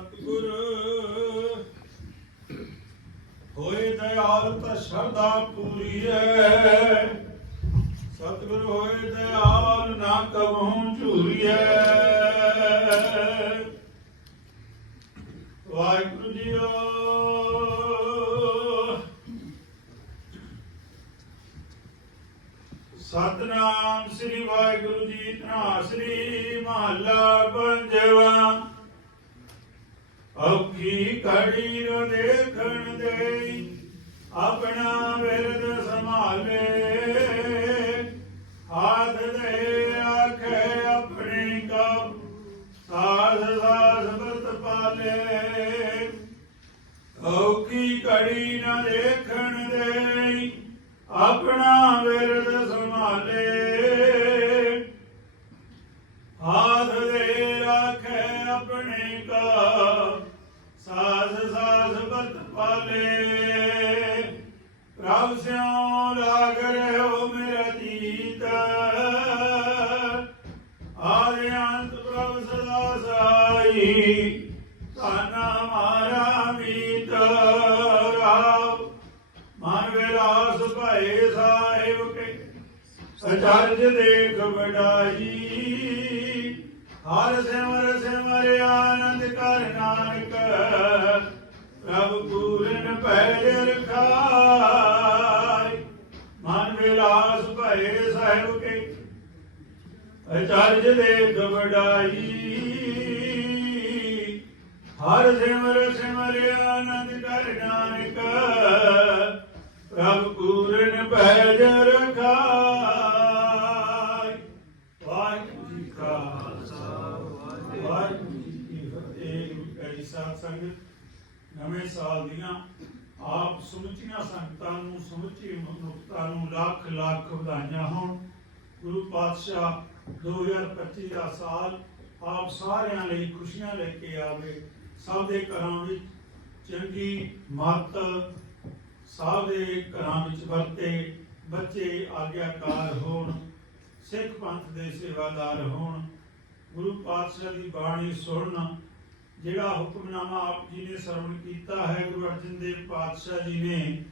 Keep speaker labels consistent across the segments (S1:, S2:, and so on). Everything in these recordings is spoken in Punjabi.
S1: ਸਤਿਗੁਰ। ਹੋਏ ਦਇਆਲ ਤਾਂ ਸ਼ਰਧਾ ਪੂਰੀ ਹੈ ਸਤਿਗੁਰ ਹੋਏ ਦਇਆਲ ਨਾ ਕਬਹੂ ਝੂਰੀਐ ਵਾਹਿਗੁਰੂ ਜੀਓ। ਸਤਨਾਮ ਸ੍ਰੀ ਵਾਹਿਗੁਰੂ ਜੀ ਧੰਨਾ ਸ੍ਰੀ ਮਹੱਲਾ ਪੰਜਵਾ। ਔਖੀ ਘੜੀ ਨੂੰ ਦੇਖਣ ਦੇ ਆਪਣਾ ਵਿਰਦ ਸੰਭਾਲੇ। ਮਨ ਵਿਲਾਸ ਭਏ ਸਾਹਿਬ ਕੇ। ਸਚਰਜ ਦੇਖ ਵਡਾਈ। ਹਰ ਸਿਮਰ ਸਿਮਰ ਆਨੰਦ ਕਰ ਨਾਨਕ। ਪ੍ਰਭ ਪੂਰਨ ਪੈਜ ਰਖਾਈ ਮਨ ਵਿਲਾਸ ਭਏ ਸਾਹਿਬ ਕੇ। ਅਚਰਜ ਦੇਖ ਵਡਾਈ। ਹਰ ਸਿਮਰ ਸਿਮਰ ਆਨੰਦ ਕਰ ਨਾਨਕ। ਪ੍ਰਭ ਪੂਰਨ ਪੈਜ ਰਖਾਈ। ਵਾਹਿਗੁਰੂ ਜੀ ਕਾ ਖਾਲਸਾ, ਵਾਹਿਗੁਰੂ ਜੀ ਕੀ ਫਤਿਹ। ਗੁਰੂ ਸੰਗਤ, ਨਵੇਂ ਸਾਲ ਦੀਆਂ ਆਪ ਸਮੁੱਚੀਆਂ ਸੰਗਤਾਂ ਨੂੰ, ਸਮੁੱਚੀ ਮਨੁੱਖਤਾ ਨੂੰ ਲੱਖ ਲੱਖ ਵਧਾਈਆਂ ਹੋਣ। ਗੁਰੂ ਪਾਤਸ਼ਾਹ 2025 ਦਾ ਸਾਲ ਆਪ ਸਾਰਿਆਂ ਲਈ ਖੁਸ਼ੀਆਂ ਲੈ ਕੇ ਆਵੇ। ਸਭ ਦੇ ਘਰਾਂ ਵਿੱਚ ਚੰਗੀ ਮੱਤ ਸਭ ਦੇ ਘਰਾਂ ਵਿੱਚ ਵਰਤੇ ਬੱਚੇ ਆਗਿਆਕਾਰ ਹੋਣ, ਸਿੱਖ ਪੰਥ ਦੇ ਸੇਵਾਦਾਰ ਹੋਣ, ਗੁਰੂ ਪਾਤਸ਼ਾਹ ਦੀ ਬਾਣੀ ਸੁਣਨ, ਜਿਹੜਾ ਹੁਕਮਨਾਮਾ ਆਪ ਜੀ ਨੇ ਸਰਵਣ ਕੀਤਾ ਹੈ, ਗੁਰੂ ਅਰਜਨ ਦੇਵ ਪਾਤਸ਼ਾਹ ਜੀ ਨੇ,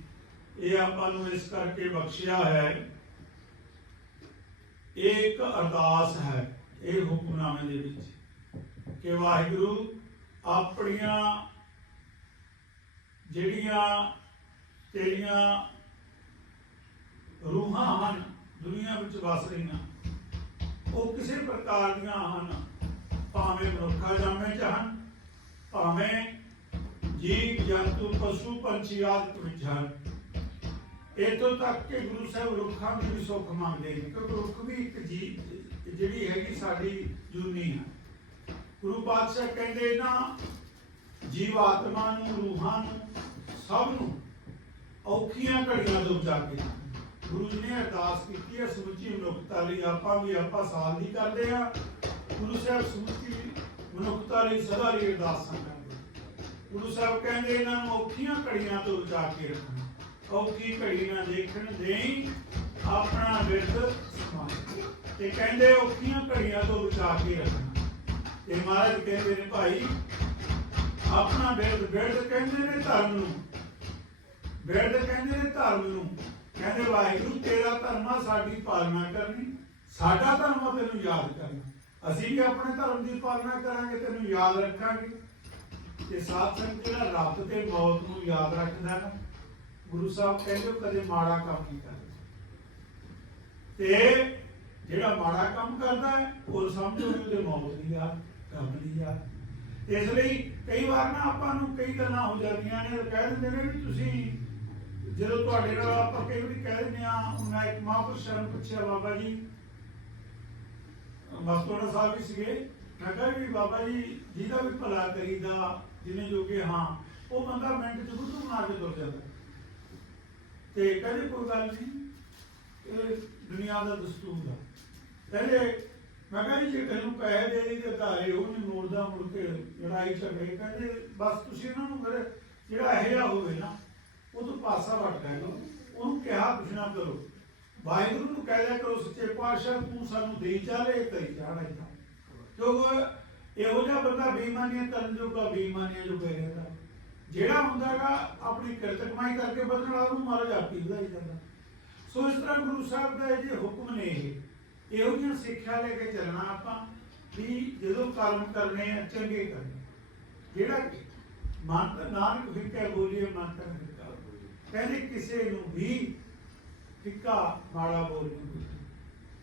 S1: ਇਹ ਆਪਾਂ ਨੂੰ ਇਸ ਕਰਕੇ ਬਖਸ਼ਿਆ ਹੈ ਇਹ ਇੱਕ ਅਰਦਾਸ ਹੈ ਇਹ ਹੁਕਮਨਾਮੇ ਦੇ ਵਿੱਚ ਕਿ ਵਾਹਿਗੁਰੂ, ਆਪਣੀਆਂ ਜਿਹੜੀਆਂ ਤੇਰੀਆਂ ਰੂਹਾਂ ਹਨ, ਦੁਨੀਆ ਵਿੱਚ ਵਸ ਰਹੀਆਂ। ਉਹ ਕਿਸੇ ਪ੍ਰਕਾਰ ਦੀਆਂ ਹਨ, ਭਾਵੇਂ ਮਨੁੱਖਾ ਜਾਮੇ ਚ ਹਨ, ਭਾਵੇਂ ਜੀਵ, ਜੰਤੂ, ਪਸ਼ੂ, ਪੰਛੀ ਆਦਿ ਵਿੱਚ ਹਨ। ਇਤੋਂ ਤੱਕ ਕਿ ਗੁਰੂ ਸਾਹਿਬ ਰੁੱਖਾਂ ਦੀ ਵੀ ਸੁੱਖ ਮੰਗਦੇ ਨੇ, ਕਿਉਂਕਿ ਰੁੱਖ ਵੀ ਇੱਕ ਜੀ ਜਿਹੜੀ ਹੈਗੀ ਸਾਡੀ ਜੂਨੀ ਹੈ। ਗੁਰੂ ਪਾਤਸ਼ਾਹ ਕਹਿੰਦੇ ਨਾ ਜੀਵ ਨੂੰ, ਰੂਹਾਂ ਨੂੰ, ਸਭ ਨੂੰ ਔਖੀਆਂ ਘੜੀਆਂ ਤੋਂ ਬਚਾ ਕੇ। ਗੁਰੂ ਜੀ ਨੇ ਅਰਦਾਸ ਕੀਤੀ ਹੈ, ਸਮੁੱਚੀ ਮਨੁੱਖਤਾ ਲਈ ਆਪਾਂ ਵੀ ਆਪਾਂ ਸਾਲ ਦੀ ਕਰਦੇ ਆ ਗੁਰੂ ਸਾਹਿਬ ਸਮੁੱਚੀ ਮਨੁੱਖਤਾ ਲਈ ਸਦਾ ਲਈ ਅਰਦਾਸਾਂ ਕਰਦੇ ਗੁਰੂ ਸਾਹਿਬ ਕਹਿੰਦੇ ਇਹਨਾਂ ਨੂੰ ਔਖੀਆਂ ਘੜੀਆਂ ਤੋਂ ਬਚਾ ਕੇ ਰੱਖਣਾ। ਔਖੀ ਘੜੀ ਨਾ ਦੇਖਣ, ਦੇਈ ਆਪਣਾ ਵਿਰਤ ਸਮਾਨ। ਤੇ ਕਹਿੰਦੇ ਔਖੀਆਂ ਘੜੀਆਂ ਤੋਂ ਬਚਾ ਕੇ ਰੱਖਣਾ। ਤੇ ਮਹਾਰਾਜ ਕਹਿੰਦੇ ਨੇ, ਭਾਈ, ਆਪਣਾ ਵਿਰਤ ਵਿਰਤ ਕਹਿੰਦੇ ਨੇ ਧਰਮ ਨੂੰ। ਵਿਰਤ ਕਹਿੰਦੇ ਨੇ ਧਰਮ ਨੂੰ। ਕਹਿੰਦੇ ਵਾਹਿਗੁਰੂ, ਤੇਰਾ ਧਰਮ ਆ, ਸਾਡੀ ਪਾਲਣਾ ਕਰਨੀ। ਸਾਡਾ ਧਰਮ ਆ, ਤੈਨੂੰ ਯਾਦ ਕਰਨਾ। ਅਸੀਂ ਵੀ ਆਪਣੇ ਧਰਮ ਦੀ ਪਾਲਣਾ ਕਰਾਂਗੇ, ਤੈਨੂੰ ਯਾਦ ਰੱਖਾਂਗੇ। ਤੇ ਸਾਥ ਸੰਗ ਜਿਹੜਾ ਰੱਬ ਤੇ ਮੌਤ ਨੂੰ ਯਾਦ ਰੱਖਦਾ ਨਾ, ਗੁਰੂ ਸਾਹਿਬ ਕਹਿੰਦੇ ਕਦੇ ਮਾੜਾ ਕੰਮ ਨਹੀਂ ਕਰਦਾ। ਤੇ ਜਿਹੜਾ ਮਾੜਾ ਕੰਮ ਕਰਦਾ ਹੈ, ਉਹ ਸਮਝੋ ਵੀ ਉਹਦੇ ਮੌਤ ਦੀ ਯਾਦ ਕੰਮ ਦੀ ਯਾਦ। ਇਸ ਲਈ ਕਈ ਵਾਰ ਨਾ ਆਪਾਂ ਨੂੰ ਕਈ ਗੱਲਾਂ ਹੋ ਜਾਂਦੀਆਂ ਨੇ ਕਹਿ ਦਿੰਦੇ ਨੇ ਵੀ ਤੁਸੀਂ ਜਦੋਂ ਤੁਹਾਡੇ ਨਾਲ ਆਪਾਂ ਕਈ ਵਾਰੀ ਕਹਿ ਦਿੰਦੇ ਆ ਮੈਂ ਇੱਕ ਮਹਾਂਪੁਰਸ਼ਾਂ ਨੂੰ ਪੁੱਛਿਆ, ਬਾਬਾ ਜੀ ਮਸਤੋੜਾ ਸਾਹਿਬ ਵੀ ਸੀਗੇ, ਮੈਂ ਕਿਹਾ ਵੀ ਬਾਬਾ ਜੀ, ਜਿਹਦਾ ਵੀ ਭਲਾ ਕਰੀਦਾ, ਜਿਹਨੇ ਜੋਗੇ ਹਾਂ, ਉਹ ਬੰਦਾ ਮਿੰਟ ਚ ਬੁੱਧੂ ਬਣਾ ਕੇ ਤੁਰ ਜਾਂਦਾ। ਤੇ ਕਹਿੰਦੇ, ਕੋਈ ਗੱਲ ਨਹੀਂ, ਇਹ ਦੁਨੀਆ ਦਾ ਦਸਤੂਰ ਆ। ਕਹਿੰਦੇ, ਮੈਂ ਕਿਹਾ ਜੀ, ਜੇ ਤੈਨੂੰ ਪੈਸੇ ਦੇ ਤੇ ਧਾਰੇ, ਉਹ ਨਹੀਂ ਮੋੜਦਾ, ਮੁੜ ਕੇ ਲੜਾਈ ਝਗੜੇ। ਕਹਿੰਦੇ, ਬਸ ਤੁਸੀਂ ਇਹਨਾਂ ਨੂੰ ਫਿਰ ਜਿਹੜਾ ਇਹ ਹੋਵੇ ਨਾ ਉਹ ਤੋਂ ਪਾਸਾ ਵੱਟ ਲੈ ਲਓ ਉਹਨੂੰ ਕਿਹਾ, ਕੁਛ ਨਾ ਕਰੋ। ਵਾਹਿਗੁਰੂ ਨੂੰ ਕਹਿ ਲਿਆ ਕਰੋ, ਸੱਚੇ ਪਾਤਸ਼ਾਹ, ਤੂੰ ਸਾਨੂੰ ਦੇ ਚਾਲੇ ਕਰੀ ਜਾਣਾ ਇੱਥਾ ਕਿਉਂਕਿ ਇਹੋ ਜਿਹਾ ਬੰਦਾ ਬੇਈਮਾਨੀਆਂ ਕਰਨ ਜੋਗਾ, ਬੇਈਮਾਨੀਆਂ ਜੋ ਕਹਿ ਰਿਹਾ ਜਿਹੜਾ ਹੁੰਦਾਗਾ, ਆਪਣੀ ਕਿਰਤ ਕਮਾਈ ਕਰਕੇ ਬਦਲਣ ਵਾਲਾ, ਉਹਨੂੰ ਮਹਾਰਾਜ ਆਪੀ ਵਧਾਈ ਜਾਂਦਾ ਸੋ ਇਸ ਤਰ੍ਹਾਂ ਗੁਰੂ ਸਾਹਿਬ ਦਾ ਜੇ ਹੁਕਮ ਨੇ, ਇਹ ਇਹੋ ਜਿਹੀਆਂ ਸਿੱਖਿਆ ਲੈ ਕੇ ਚੱਲਣਾ ਆਪਾਂ, ਵੀ ਜਦੋਂ ਕਰਮ ਕਰਨੇ ਆ, ਚੰਗੇ ਕਰਨੇ। ਜਿਹੜਾ ਮਨ, ਨਾਨਕ ਵਿਖੇ ਬੋਲੀਏ ਮਨ ਤਾਂ ਕਹਿੰਦੇ ਕਿਸੇ ਨੂੰ ਵੀ ਫਿੱਕਾ ਮਾੜਾ ਬੋਲਣਾ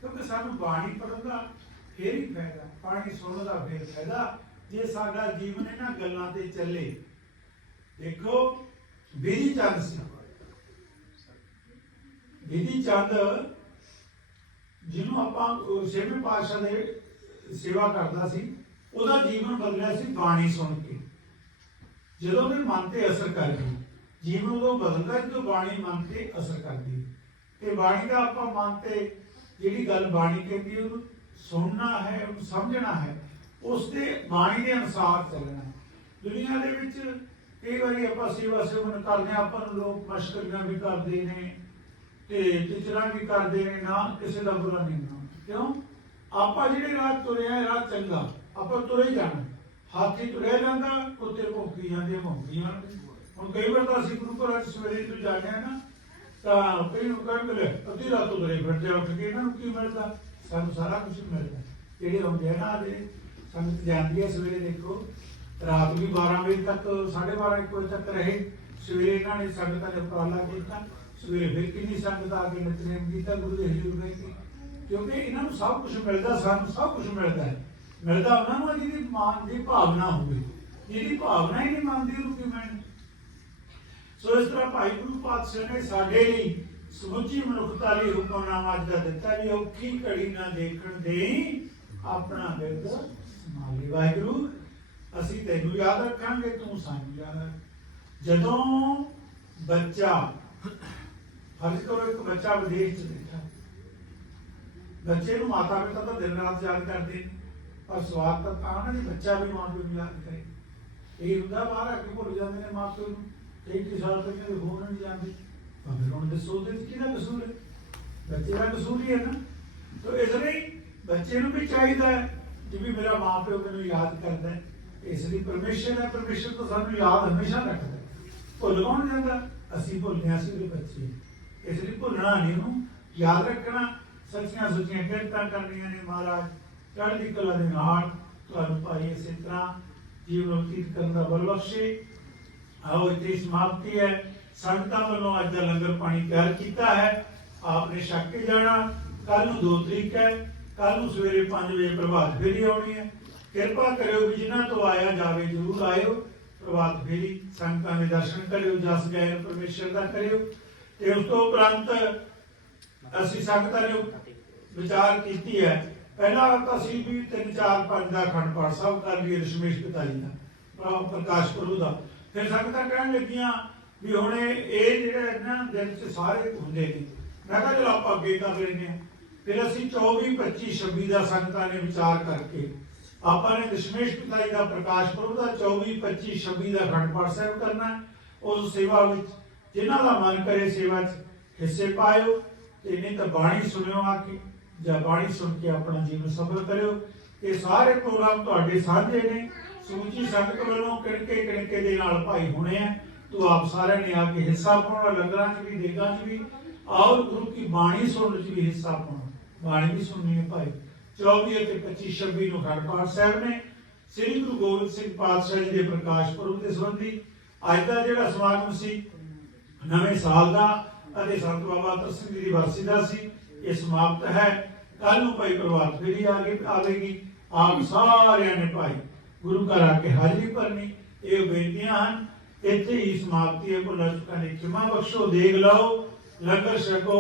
S1: ਕਿਉਂਕਿ ਸਾਨੂੰ ਬਾਣੀ ਪੜ੍ਹਨ ਦਾ ਫੇਰ ਹੀ ਫਾਇਦਾ ਬਾਣੀ ਸੁਣਨ ਦਾ ਫੇਰ ਫਾਇਦਾ। ਜੇ ਸਾਡਾ ਜੀਵਨ ਇਹਨਾਂ ਗੱਲਾਂ ਤੇ ਚੱਲੇ ਦੇਖੋ ਬੀਜੀ ਚੰਦ ਸੀ। ਬੀਜੀ ਚੰਦ ਜਿਹਨੂੰ ਆਪਾਂ ਅਹ, ਛੇਵੇਂ ਪਾਤਸ਼ਾਹ ਦੇ ਸੇਵਾ ਕਰਦਾ ਸੀ ਉਹਦਾ ਜੀਵਨ ਬਦਲਿਆ ਸੀ ਬਾਣੀ ਸੁਣ ਕੇ। ਜਦੋਂ ਉਹਦੇ ਮਨ ਤੇ ਅਸਰ ਕਰ ਗਈ ਜੀਵਨ ਉਦੋਂ ਬਦਲਦਾ ਜਦੋਂ ਬਾਣੀ ਮਨ ਤੇ ਅਸਰ ਕਰਦੀ ਤੇ ਬਾਣੀ ਦਾ ਆਪਾਂ ਮਨ ਤੇ ਜਿਹੜੀ ਗੱਲ ਬਾਣੀ ਕਹਿੰਦੀ ਉਹਨੂੰ ਸੁਣਨਾ ਹੈ, ਉਹਨੂੰ ਸਮਝਣਾ ਹੈ ਉਸ ਦੇ ਬਾਣੀ ਦੇ ਅਨੁਸਾਰ ਚੱਲਣਾ ਹੈ। ਦੁਨੀਆ ਦੇ ਵਿੱਚ ਕਈ ਵਾਰੀ ਆਪਾਂ ਸੇਵਾ ਸੇਵਨ ਕਰਦੇ ਆਪਾਂ ਨੂੰ ਲੋਕ ਮਸ਼ਕਰੀਆਂ ਵੀ ਕਰਦੇ ਨੇ, ਤੇ ਟੀਚਰਾਂ ਵੀ ਕਰਦੇ ਨੇ, ਨਾ ਕਿਸੇ ਦਾ ਬੁਰਾ ਨਹੀਂ ਨਾ ਕਿਉਂ? ਆਪਾਂ ਜਿਹੜੇ ਰਾਹ ਤੁਰਿਆ ਰਾਹ ਚੰਗਾ। ਆਪਾਂ ਤੁਰੇ ਜਾਣਾ। ਹਾਥੀ ਤੁਰਿਆ ਜਾਂਦਾ, ਕੁੱਤੇ ਭੌਂਕੀ ਜਾਂਦੇ ਭੌਂਕੀਆਂ ਹੁਣ ਕਈ ਵਾਰ ਤਾਂ ਅਸੀਂ ਗੁਰੂ ਘਰਾਂ ਚ ਸਵੇਰੇ ਤੋਂ ਜਾਂਦੇ ਆ ਨਾ, ਤਾਂ ਕਈ ਨੂੰ ਕਹਿੰਦੇ ਲੈ ਅੱਧੀ ਰਾਤ ਤੋਂ ਤੁਰੇ ਫਿਰਦੇ ਉੱਠ ਕੇ, ਇਹਨਾਂ ਨੂੰ ਕੀ ਮਿਲਦਾ? ਸਾਨੂੰ ਸਾਰਾ ਕੁਝ ਮਿਲਦਾ। ਜਿਹੜੇ ਹੁੰਦੇ ਆ ਨਾ ਦੇ ਸੰਗਤ ਜਾਂਦੀ ਹੈ ਸਵੇਰੇ ਦੇਖੋ। ਰਾਤ ਵੀ 12 ਵਜੇ ਤੱਕ 12:30 1 ਵਜੇ ਤੱਕ ਰਹੇ। ਸਵੇਰੇ ਇਹਨਾਂ ਨੇ ਸੰਗਤਾਂ ਨੇ ਉਪਰਾਲਾ ਕੀਤਾ। ਸਵੇਰੇ ਫਿਰ ਕਿੰਨੀ ਸੰਗਤ ਆ ਕੇ ਨਿਤਨੇਮ ਕੀਤਾ, ਗੁਰੂ ਦੇ ਹਜ਼ੂਰ ਗਏ ਕਿਉਂਕਿ ਇਹਨਾਂ ਨੂੰ ਸਭ ਕੁਝ ਮਿਲਦਾ, ਸਾਨੂੰ ਸਭ ਕੁਝ ਮਿਲਦਾ ਹੈ। ਮਿਲਦਾ ਉਹਨਾਂ ਨੂੰ ਜਿਹਦੀ ਮਾਨ ਦੀ ਭਾਵਨਾ ਹੋਵੇ। ਜਿਹਦੀ ਭਾਵਨਾ ਹੀ ਨਹੀਂ ਮੰਨਦੀ ਉਹਨੂੰ ਕੀ ਸੋ ਇਸ ਤਰ੍ਹਾਂ ਭਾਈ ਗੁਰੂ ਪਾਤਸ਼ਾਹ ਨੇ ਸਾਡੇ ਲਈ ਸਮੁੱਚੀ ਮਨੁੱਖਤਾ ਲਈ ਹੁਕਮਨਾਮਾ ਅੱਜ ਦਾ ਦਿੱਤਾ ਵੀ ਔਖੀ ਘੜੀ ਨਾ ਦੇਖਣ ਦੇ ਆਪਣਾ ਬਿਰਦ ਸੰਭਾਲੀ ਵਾਹਿਗੁਰੂ, ਅਸੀਂ ਤੈਨੂੰ ਯਾਦ ਰੱਖਾਂਗੇ, ਤੂੰ ਸਾਨੂੰ ਯਾਦ ਰੱਖ। ਜਦੋਂ ਬੱਚਾ, ਫਰਜ਼ ਕਰੋ ਇੱਕ ਬੱਚਾ ਵਿਦੇਸ਼ ਚ ਬੈਠਾ। ਬੱਚੇ ਨੂੰ ਮਾਤਾ ਪਿਤਾ ਤਾਂ ਦਿਨ ਰਾਤ ਯਾਦ ਕਰਦੇ ਨੇ, ਪਰ ਸਵਾਦ ਤਾਂ ਤਾਂ ਨਾ ਬੱਚਾ ਵੀ ਮਾਂ ਪਿਓ ਨੂੰ ਯਾਦ ਕਰੇ। ਇਹ ਹੁੰਦਾ ਬਾਹਰ ਆ ਕੇ ਭੁੱਲ ਜਾਂਦੇ ਨੇ ਮਾਂ ਪਿਓ ਨੂੰ। ਇੱਕ ਸਾਲ ਤੱਕ ਇਹ ਹੋਰ ਨਹੀਂ ਜਾਂਦੇ। ਤਾਂ ਹੁਣ ਦੱਸੋ ਉਹਦੇ ਕਿਹਦਾ ਕਸੂਰ ਹੈ? ਬੱਚੇ ਦਾ ਕਸੂਰ ਹੀ ਹੈ ਨਾ। ਤੋ ਇਸ ਲਈ ਬੱਚੇ ਨੂੰ ਵੀ ਚਾਹੀਦਾ ਹੈ ਕਿ ਵੀ ਮੇਰਾ ਮਾਂ ਮੈਨੂੰ ਯਾਦ ਕਰਦਾ ਹੈ। ਇਸ ਲਈ ਪਰਮੇਸ਼ਰ ਹੈ, ਪਰਮੇਸ਼ਰ ਤਾਂ ਸਾਨੂੰ ਯਾਦ ਹਮੇਸ਼ਾ ਰੱਖਦਾ ਭੁੱਲ ਕੌਣ ਜਾਂਦਾ? ਅਸੀਂ ਭੁੱਲਦੇ ਹਾਂ ਉਹਦੇ ਬੱਚੇ ਇਸ ਲਈ ਭੁੱਲਣਾ ਨਹੀਂ ਉਹਨੂੰ। ਯਾਦ ਰੱਖਣਾ, ਸੱਚੀਆਂ ਸੁੱਚੀਆਂ ਕਿਰਤਾਂ ਕਰਨੀਆਂ ਨੇ ਮਹਾਰਾਜ। ਚੜ੍ਹਦੀ ਕਲਾ ਦੇ ਨਾਲ ਤੁਹਾਨੂੰ ਭਾਈ ਇਸੇ ਤਰ੍ਹਾਂ ਜੀਵਨ ਬਤੀਤ ਕਰਨ ਦਾ ਬਲ ਬਖਸ਼ੇ। ਆਓ ਇੱਥੇ ਸਮਾਪਤੀ ਹੈ। ਸੰਗਤਾਂ ਵੱਲੋਂ ਅੱਜ ਦਾ ਲੰਗਰ ਪਾਣੀ ਤਿਆਰ ਕੀਤਾ ਹੈ। ਆਪਨੇ ਛੱਕ ਕੇ ਜਾਣਾ। ਕੱਲ ਨੂੰ 2 ਤਰੀਕ ਹੈ। ਕੱਲ ਨੂੰ ਸਵੇਰੇ 5 ਵਜੇ ਪ੍ਰਭਾਤ ਫੇਰੀ ਆਉਣੀ ਹੈ। ਕਿਰਪਾ ਕਰਿਓ ਵੀ ਜਿਨ੍ਹਾਂ ਤੋਂ ਆਇਆ ਜਾਵੇ ਜਰੂਰ ਆਇਓ। ਪ੍ਰਭਾਤ ਫੇਰੀ ਸੰਗਤਾਂ ਦੇ ਦਰਸ਼ਨ ਕਰਿਓ, ਜਸ ਗਾਇਨ ਪਰਮੇਸ਼ਰ ਦਾ ਕਰਿਓ। ਤੇ ਉਸ ਤੋਂ ਉਪਰੰਤ ਅਸੀਂ ਸੰਗਤਾਂ ਨੇ ਵਿਚਾਰ ਕੀਤੀ ਹੈ। ਪਹਿਲਾ ਤਾਂ ਅਸੀਂ ਵੀ 3 4 5 ਦਾ ਅਖੰਡ ਪਾਠ ਸਾਹਿਬ ਕਰ ਲਈਏ ਦਸ਼ਮੇਸ਼ ਪਿਤਾ ਜੀ ਦਾ ਪ੍ਰਕਾਸ਼ ਪ੍ਰਭੂ ਦਾ। ਫਿਰ ਸੰਗਤਾਂ ਕਹਿਣ ਲੱਗੀਆਂ ਵੀ ਹੁਣ ਇਹ ਜਿਹੜਾ ਇਹਨਾਂ ਦਿਨ ਚ ਸਾਰੇ ਹੁੰਦੇ ਨੇ। ਮੈਂ ਕਿਹਾ ਚਲੋ ਆਪਾਂ ਅੱਗੇ ਕਰ ਲੈਂਦੇ ਹਾਂ। ਫਿਰ ਅਸੀਂ 24 25 26 ਦਾ ਸੰਗਤਾਂ ਨੇ ਵਿਚਾਰ ਕਰਕੇ ਆਪਾਂ ਨੇ ਦਸ਼ਮੇਸ਼ ਪਿਤਾ ਦਾ ਪ੍ਰਕਾਸ਼ ਪ੍ਰਭੂ ਦਾ 24 25 26 ਦਾ ਅਖੰਡ ਪਾਠ ਸਾਹਿਬ ਕਰਨਾ ਉਸ ਸੇਵਾ ਵਿੱਚ ਜਿਨ੍ਹਾਂ ਦਾ ਮਨ ਕਰੇ ਸੇਵਾ 'ਚ ਹਿੱਸੇ ਪਾਇਓ ਤੇ ਨਹੀਂ ਤਾਂ ਬਾਣੀ ਸੁਣਿਓ ਆ ਕੇ ਜਾਂ ਬਾਣੀ ਸੁਣ ਕੇ ਆਪਣਾ ਜੀਵਨ ਸਫਲ ਕਰਿਓ। ਇਹ ਸਾਰੇ ਪ੍ਰੋਗਰਾਮ ਤੁਹਾਡੇ ਸਾਂਝੇ ਨੇ। ਸਮੁੱਚੀ ਸੰਗਤ ਵੱਲੋਂ ਕਿਣਕੇ ਕਿਣਕੇ ਦੇ ਨਾਲ ਭਾਈ ਹੋਣੇ ਆ। ਤੂੰ ਆਪ ਸਾਰਿਆਂ ਨੇ ਆ ਕੇ ਹਿੱਸਾ ਪਾਉਣਾ, ਲੰਗਰਾਂ 'ਚ ਵੀ, ਦੇਗਾਂ 'ਚ ਵੀ। ਆਓ ਗੁਰੂ ਕੀ ਬਾਣੀ ਸੁਣਨ 'ਚ ਵੀ ਹਿੱਸਾ ਪਾਉਣਾ। ਬਾਣੀ ਵੀ ਸੁਣਨੀ ਹੈ ਭਾਈ। 24 ਅਤੇ 25 26 ਨੂੰ ਖੰਡ ਸਾਹਿਬ ਨੇ ਸ੍ਰੀ ਗੁਰੂ ਗੋਬਿੰਦ ਸਿੰਘ ਪਾਤਸ਼ਾਹ ਜੀ ਦੇ ਪ੍ਰਕਾਸ਼ ਪੁਰਬ ਦੇ ਸੰਬੰਧੀ ਅੱਜ ਦਾ ਜਿਹੜਾ ਸਮਾਗਮ ਸੀ, ਨਵੇਂ ਸਾਲ ਦਾ ਅਤੇ ਸੰਤ ਬਾਬਾ ਅਤਰ ਸਿੰਘ ਦੀ ਵਰਸੀ ਦਾ ਸੀ, ਇਹ ਸਮਾਪਤ ਹੈ। ਕੱਲ ਨੂੰ ਭਾਈ ਪ੍ਰਭਾਤ ਫੇਰੀ ਆ ਕੇ ਆਵੇਗੀ। ਆਪ ਸਾਰਿਆਂ ਨੇ ਭਾਈ ਗੁਰੂ ਘਰ ਆ ਕੇ ਹਾਜ਼ਰੀ ਭਰਨੀ, ਇਹ ਬੇਨਤੀਆਂ ਹਨ। ਇੱਥੇ ਹੀ ਸਮਾਪਤੀ ਹੈ ਭੁੱਲਾਂ ਚੁੱਕਾਂ ਦੀ ਖਿਮਾ ਬਖਸ਼ੋ ਦੇਖ ਲਓ, ਲੰਗਰ ਛਕੋ।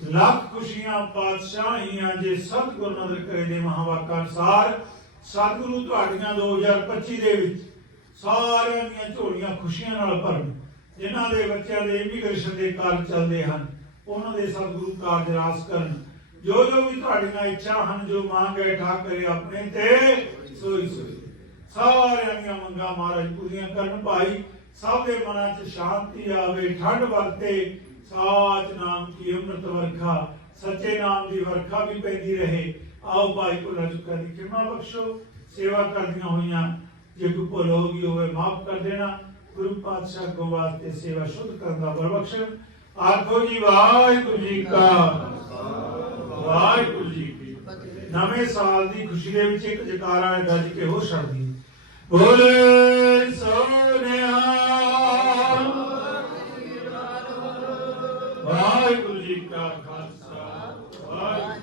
S1: ਲੱਖ ਖੁਸ਼ੀਆਂ, ਪਾਤਸ਼ਾਹੀਆਂ ਜੇ ਸਤਿਗੁਰ ਨਦਰ ਕਰੇ ਦੇ ਮਹਾਵਾਕਾਂ ਅਨਸਾਰ, ਸਤਿਗੁਰੂ ਤੁਹਾਡੀਆਂ 2025 ਦੇ ਵਿੱਚ ਸਾਰਿਆਂ ਦੀਆਂ ਝੋਲੀਆਂ ਖੁਸ਼ੀਆਂ ਨਾਲ ਭਰਨ, ਜਿਨ੍ਹਾਂ ਦੇ ਬੱਚਿਆਂ ਦੇ ਇਮੀਗ੍ਰੇਸ਼ਨ ਦੇ ਕਾਰਜ ਚੱਲਦੇ ਹਨ, ਉਹਨਾਂ ਦੇ ਸਤਿਗੁਰੂ ਕਾਰਜ ਰਾਸ ਕਰਨ। ਜੋ ਜੋ ਵੀ ਤੁਹਾਡੀਆਂ ਇੱਛਾ ਹਨ, ਜੋ ਮੰਗੇ ਠਾਕਰੇ ਆਪਣੇ ਤੇ, ਸੋਈ ਸੋਈ। ਸਾਰਿਆਂ ਦੀਆਂ ਮੰਗਾਂ ਮਹਾਰਾਜ ਪੂਰੀਆਂ ਕਰਨ ਭਾਈ, ਸਭ ਦੇ ਮਨਾਂ 'ਚ ਸ਼ਾਂਤੀ ਆਵੇ, ਠੰਡ ਵਰਤੇ, ਸਾਚ ਨਾਮ ਕੀ ਅੰਮ੍ਰਿਤ ਵਰਖਾ, ਸੱਚੇ ਨਾਮ ਦੀ ਵਰਖਾ ਵੀ ਪੈਂਦੀ ਰਹੇ। ਆਓ ਭਾਈ ਭੁੱਲਾ ਚੁੱਕਾ ਦੀ ਕਿਰਪਾ ਬਖਸ਼ੋ, ਸੇਵਾ ਕਰਦੀਆਂ ਹੋਈਆਂ, ਜੇ ਕੋਈ ਭੁੱਲ ਹੋ ਗਈ ਹੋਵੇ ਮਾਫ ਕਰ ਦੇਣਾ। ਗੁਰੂ ਪਾਤਸ਼ਾਹ ਕੋ ਵਾਸਤੇ ਸੇਵਾ ਸ਼ੁੱਧ ਕਰਨ ਦਾ ਬਖਸ਼ਣ ਆਖੋ ਜੀ, ਵਾਹਿਗੁਰੂ ਜੀ ਕਾ ਵਾਹਿਗੁਰੂ ਜੀ ਕੀ ਨਵੇਂ ਸਾਲ ਦੀ ਖੁਸ਼ੀ ਦੇ ਵਿੱਚ ਇੱਕ ਜਕਾਰਾ ਹੈ ਗੱਜ ਕੇ ਹੋ ਛੱਡਦੀ ਬੋਲੇ ਸੋਨਿਆ। ਵਾਹਿਗੁਰੂ ਜੀ ਕਾ ਖਾਲਸਾ। ਵਾਹਿਗੁਰੂ